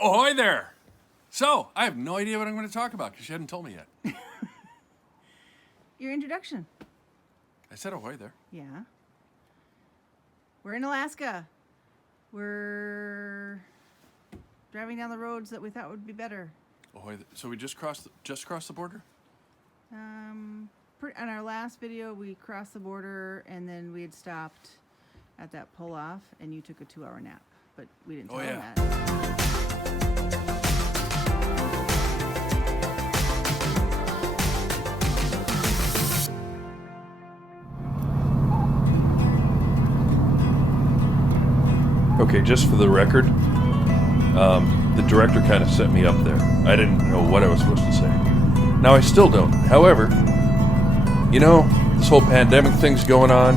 Ahoy there! So, I have no idea what I'm going to talk about because you hadn't told me yet. Your introduction. I said ahoy there. Yeah. We're in Alaska. We're driving down the roads that we thought would be better. Ahoy! So we just crossed the border? On our last video, we crossed the border and then we had stopped at that pull-off, and you took a 2-hour nap, but we didn't tell them that. Okay, just for the record, the director kind of set me up there. I didn't know what I was supposed to say. Now I still don't. However, you know, this whole pandemic thing's going on.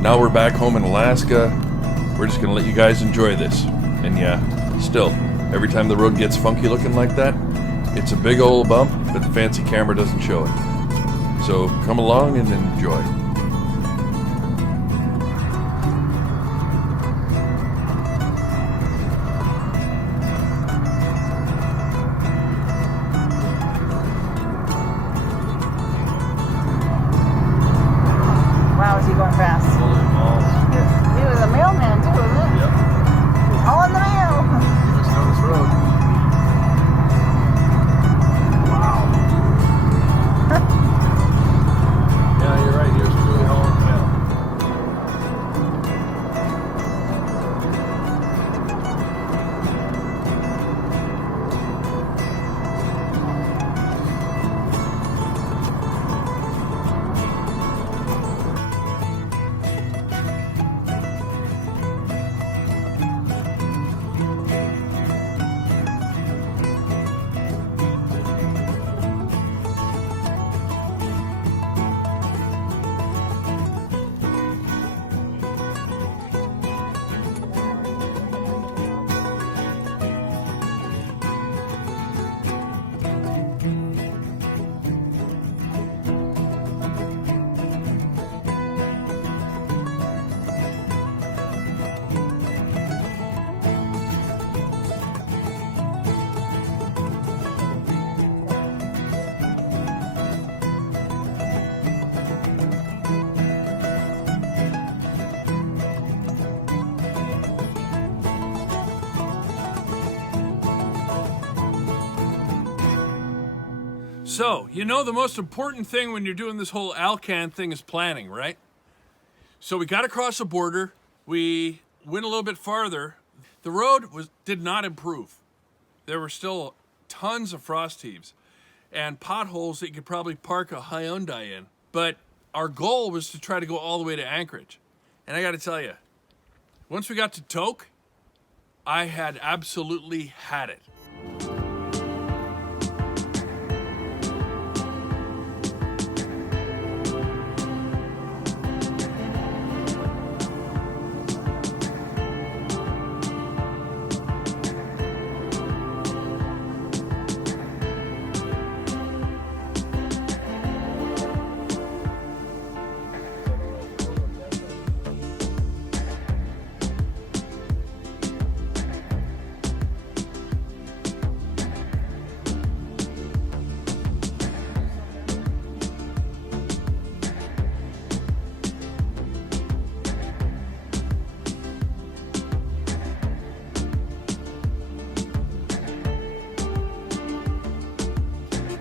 Now we're back home in Alaska. We're just going to let you guys enjoy this. And yeah, still, every time the road gets funky looking like that, it's a big old bump, but the fancy camera doesn't show it. So come along and enjoy. Wow, is he going fast? He was a mailman too, wasn't it? Yep. He's hauling the mail. You must know this road. Wow. Yeah, you're right. Here's truly hauling the mail. So, you know the most important thing when you're doing this whole Alcan thing is planning, right? So we got across the border, we went a little bit farther. The road did not improve. There were still tons of frost heaves and potholes that you could probably park a Hyundai in. But our goal was to try to go all the way to Anchorage. And I gotta tell you, once we got to Tok, I had absolutely had it.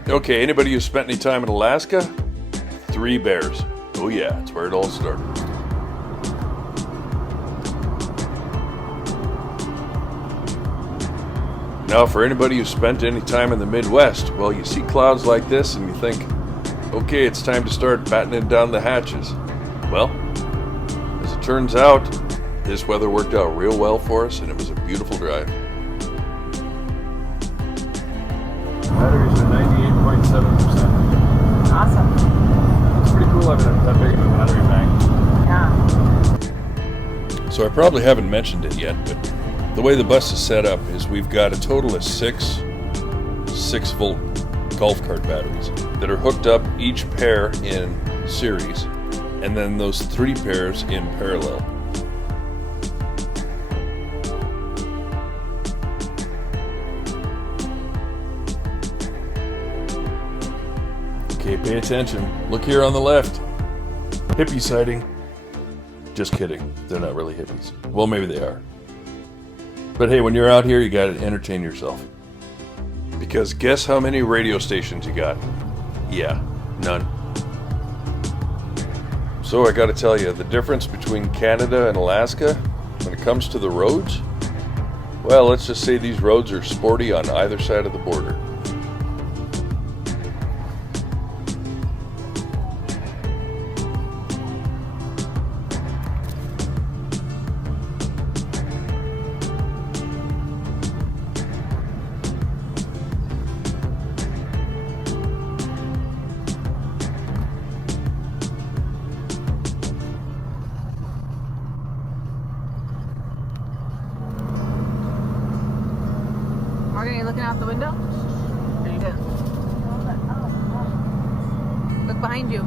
Okay, anybody who spent any time in Alaska? 3 bears. Oh yeah, that's where it all started. Now for anybody who spent any time in the Midwest, well, you see clouds like this and you think, okay, it's time to start battening down the hatches. Well, as it turns out, this weather worked out real well for us and it was a beautiful drive. Batteries are 98.7%. Awesome. It's pretty cool having that big of a battery bank. Yeah. So I probably haven't mentioned it yet, but the way the bus is set up is we've got a total of 6 6-volt golf cart batteries that are hooked up, each pair in series, and then those 3 pairs in parallel. Okay, pay attention. Look here on the left. Hippie sighting. Just kidding. They're not really hippies. Well, maybe they are. But hey, when you're out here, you gotta entertain yourself. Because guess how many radio stations you got? Yeah, none. So I gotta tell you, the difference between Canada and Alaska when it comes to the roads? Well, let's just say these roads are sporty on either side of the border. Morgan, are you looking out the window? There you go. Look behind you.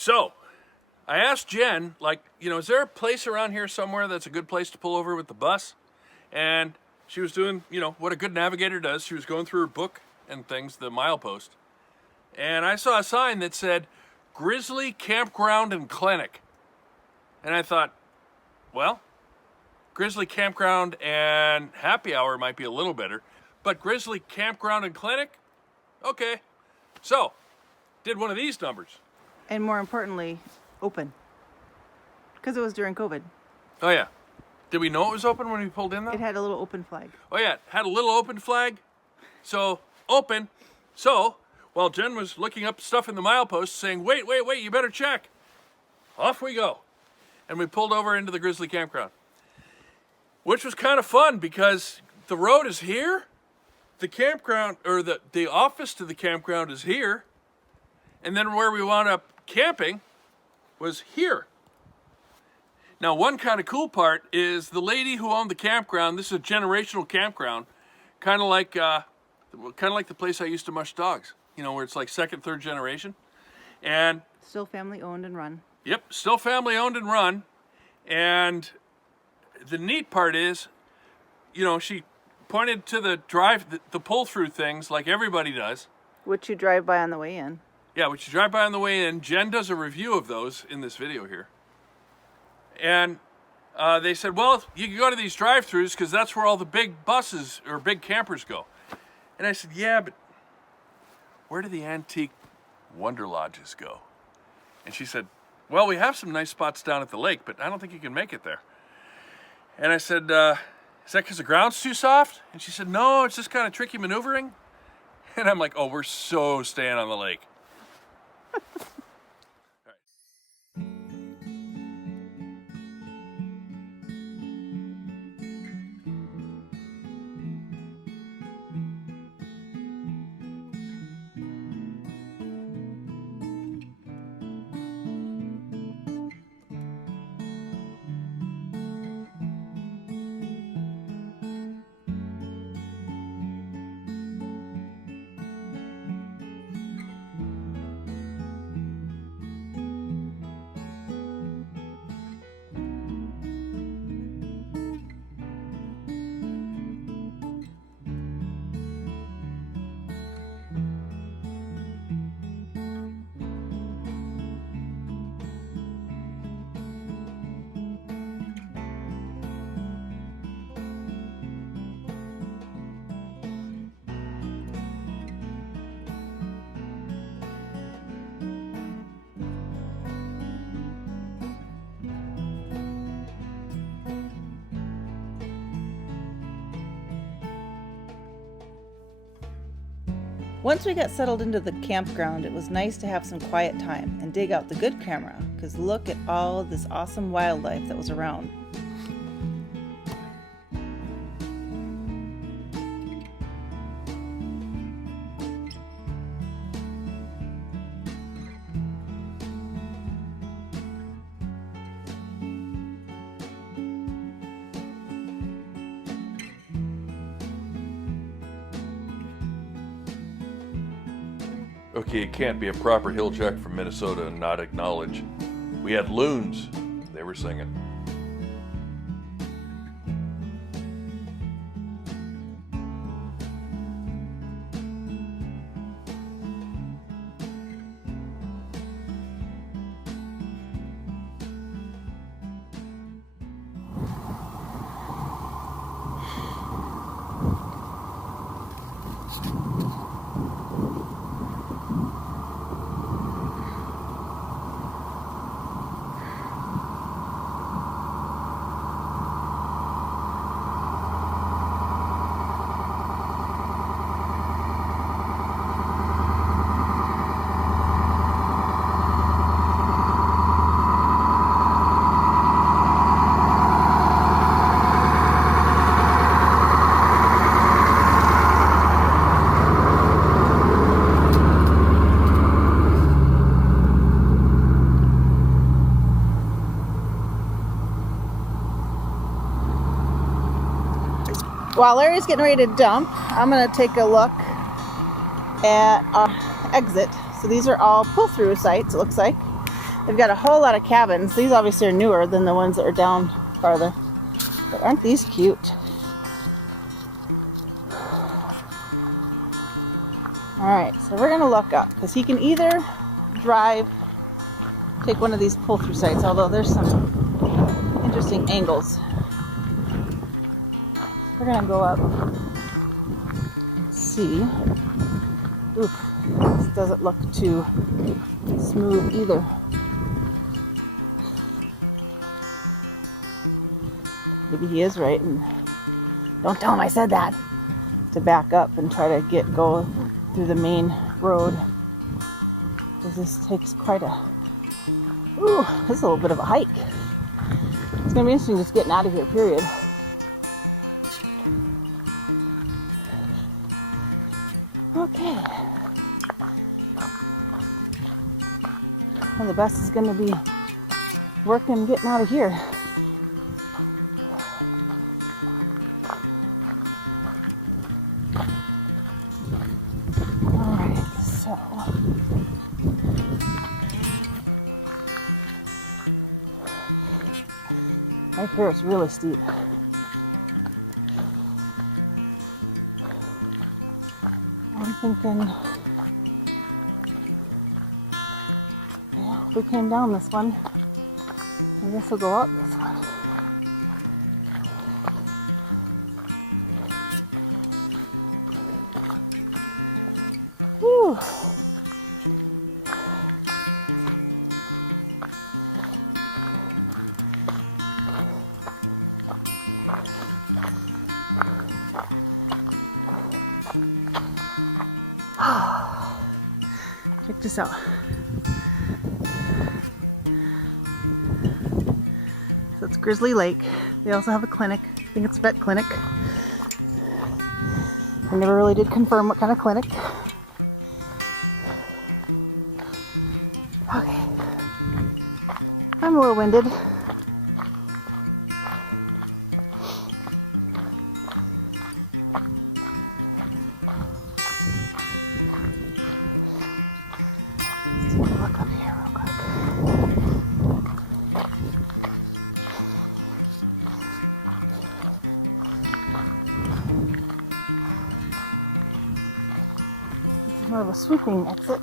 So, I asked Jen, like, is there a place around here somewhere that's a good place to pull over with the bus? And she was doing, what a good navigator does. She was going through her book and things, the milepost. And I saw a sign that said, Grizzly Campground and Clinic. And I thought, well, Grizzly Campground and Happy Hour might be a little better. But Grizzly Campground and Clinic? Okay. So, did one of these numbers. And more importantly, open. Because it was during COVID. Oh, yeah. Did we know it was open when we pulled in, though? It had a little open flag. Oh, yeah. It had a little open flag. So, open. So, while Jen was looking up stuff in the milepost, saying, wait, you better check. Off we go. And we pulled over into the Grizzly Campground. Which was kind of fun because the road is here. The campground, or the office to the campground is here. And then where we wound up camping was here. Now, one kind of cool part is the lady who owned the campground. This is a generational campground, kind of like the place I used to mush dogs. Where it's like second, third generation, and still family owned and run. Yep, still family owned and run. And the neat part is, she pointed to the pull through things like everybody does, which you drive by on the way in. Yeah, which you drive by on the way in. Jen does a review of those in this video here. And they said, well, you can go to these drive-thrus because that's where all the big buses or big campers go. And I said, yeah, but where do the antique Wanderlodges go? And she said, well, we have some nice spots down at the lake, but I don't think you can make it there. And I said, is that because the ground's too soft? And she said, no, it's just kind of tricky maneuvering. And I'm like, oh, we're so staying on the lake. Once we got settled into the campground, it was nice to have some quiet time and dig out the good camera, because look at all this awesome wildlife that was around. Okay, it can't be a proper hill jack from Minnesota and not acknowledge. We had loons. They were singing. While Larry's getting ready to dump, I'm going to take a look at our exit. So these are all pull-through sites, it looks like. They've got a whole lot of cabins. These obviously are newer than the ones that are down farther. But aren't these cute? Alright, so we're going to look up, because he can either drive, take one of these pull-through sites, although there's some interesting angles. We're going to go up and see. Oof, this doesn't look too smooth either. Maybe he is right, and don't tell him I said that. To back up and try to go through the main road. Because this takes quite a... Ooh, this is a little bit of a hike. It's going to be interesting just getting out of here, period. Okay. Well, the best is going to be working, getting out of here. Alright, so. Right here it's really steep. I'm thinking, well, if we came down this one, I guess we'll go up this one. Whew. Check this out. So it's Grizzly Lake. They also have a clinic. I think it's a vet clinic. I never really did confirm what kind of clinic. Okay. I'm a little winded. More of a sweeping exit.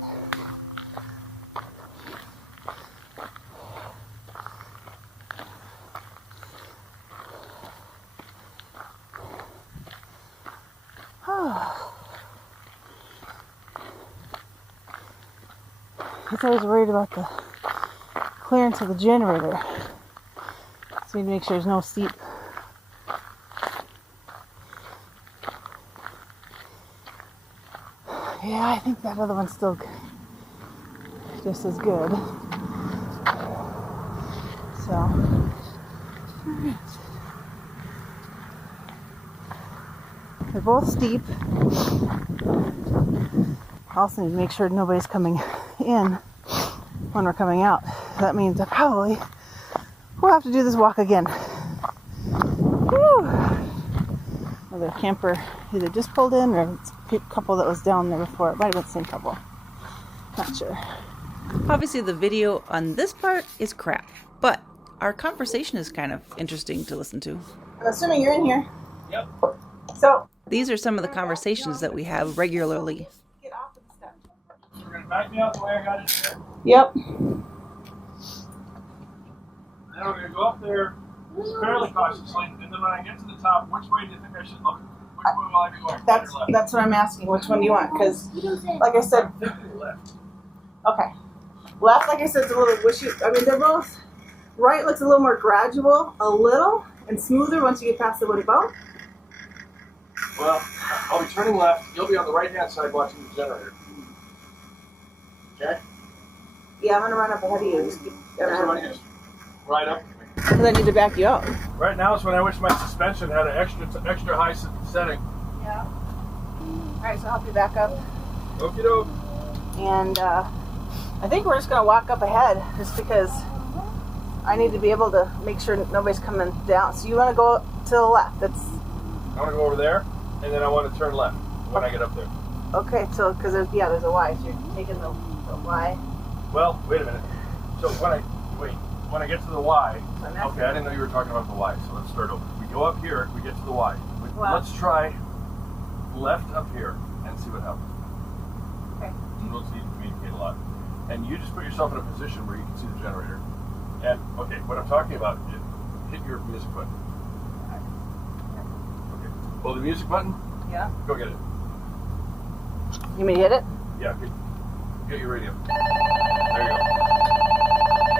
I was always worried about the clearance of the generator. So we need to make sure there's no steep. Yeah, I think that other one's still just as good. So, they're both steep. Also need to make sure nobody's coming in when we're coming out. That means that probably we'll have to do this walk again. Whew. Another camper either just pulled in or it's a couple that was down there before. It might have been the same couple. Not sure. Obviously the video on this part is crap, but our conversation is kind of interesting to listen to. I'm assuming you're in here. Yep. So, these are some of the conversations that we have regularly. get off of the step. You're going to back me up the way I got in here. Yep. Then we're going to go up there fairly cautiously, and then when I get to the top, which way do you think I should look? Which way will I be going? Right or left? That's what I'm asking. Which one do you want? Because, like I said, I'm thinking left. okay. Left, like I said, is a little wishy. I mean, they're both. Right looks a little more gradual, a little, and smoother once you get past the woody bone. Well, I'll be turning left. You'll be on the right-hand side watching the generator. Okay? Yeah, I'm gonna run up ahead of you. Just keep Everybody just right up. because I need to back you up. Right now is when I wish my suspension had an extra high setting. Yeah. All right, so I'll help you back up. Okie doke. And I think we're just going to walk up ahead just because I need to be able to make sure nobody's coming down. So you want to go to the left. That's I want to go over there, and then I want to turn left when I get up there. okay. So because there's a Y. So you're taking the Y. Well, wait a minute. So when I get to the Y, okay, I didn't know you were talking about the Y, so let's start over. We go up here, we get to the Y. Wow. Let's try left up here and see what happens. Okay. You don't need to communicate a lot. And you just put yourself in a position where you can see the generator. And, okay, what I'm talking about is hit your music button. Okay. Hold the music button. Yeah. Go get it. You may hit it. Yeah, get your radio. There you go.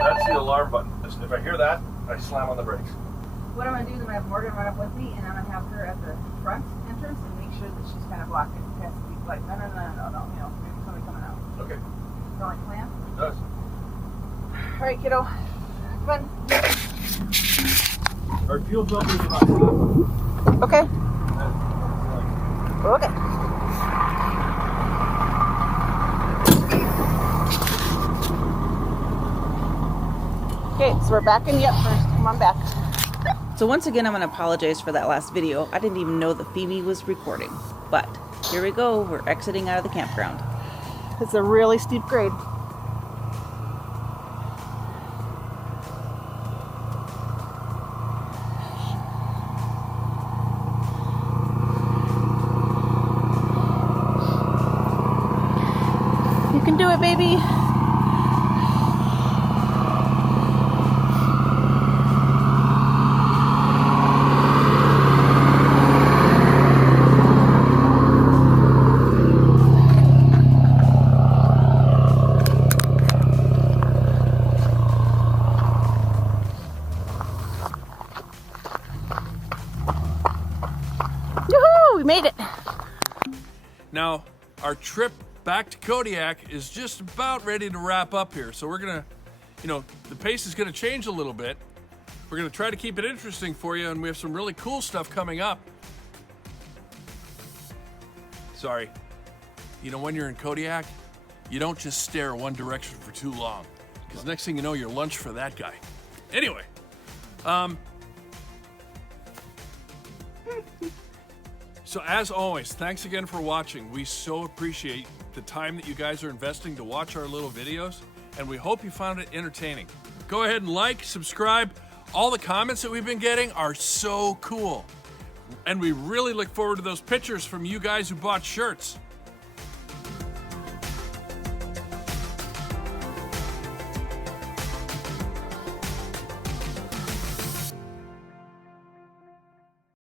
That's the alarm button. If I hear that, I slam on the brakes. What I'm going to do is I'm going to have Morgan run up with me, and I'm going to have her at the front entrance and make sure that she's kind of blocking past the people. Like, no, you know, maybe somebody coming out. Okay. Sound like a plan? It does. All right, kiddo. Come on. Our fuel filters are not hot. Okay. Okay. Okay, so we're backing you up first. Come on back. So once again, I'm going to apologize for that last video. I didn't even know that Phoebe was recording. But here we go. We're exiting out of the campground. It's a really steep grade. You can do it, baby. Yoo-hoo! We made it. Now, our trip back to Kodiak is just about ready to wrap up here. So we're going to, the pace is going to change a little bit. We're going to try to keep it interesting for you, and we have some really cool stuff coming up. Sorry. When you're in Kodiak, you don't just stare one direction for too long, because next thing you know, you're lunch for that guy. Anyway, so as always, thanks again for watching. We so appreciate the time that you guys are investing to watch our little videos, and we hope you found it entertaining. Go ahead and like, subscribe. All the comments that we've been getting are so cool. And we really look forward to those pictures from you guys who bought shirts.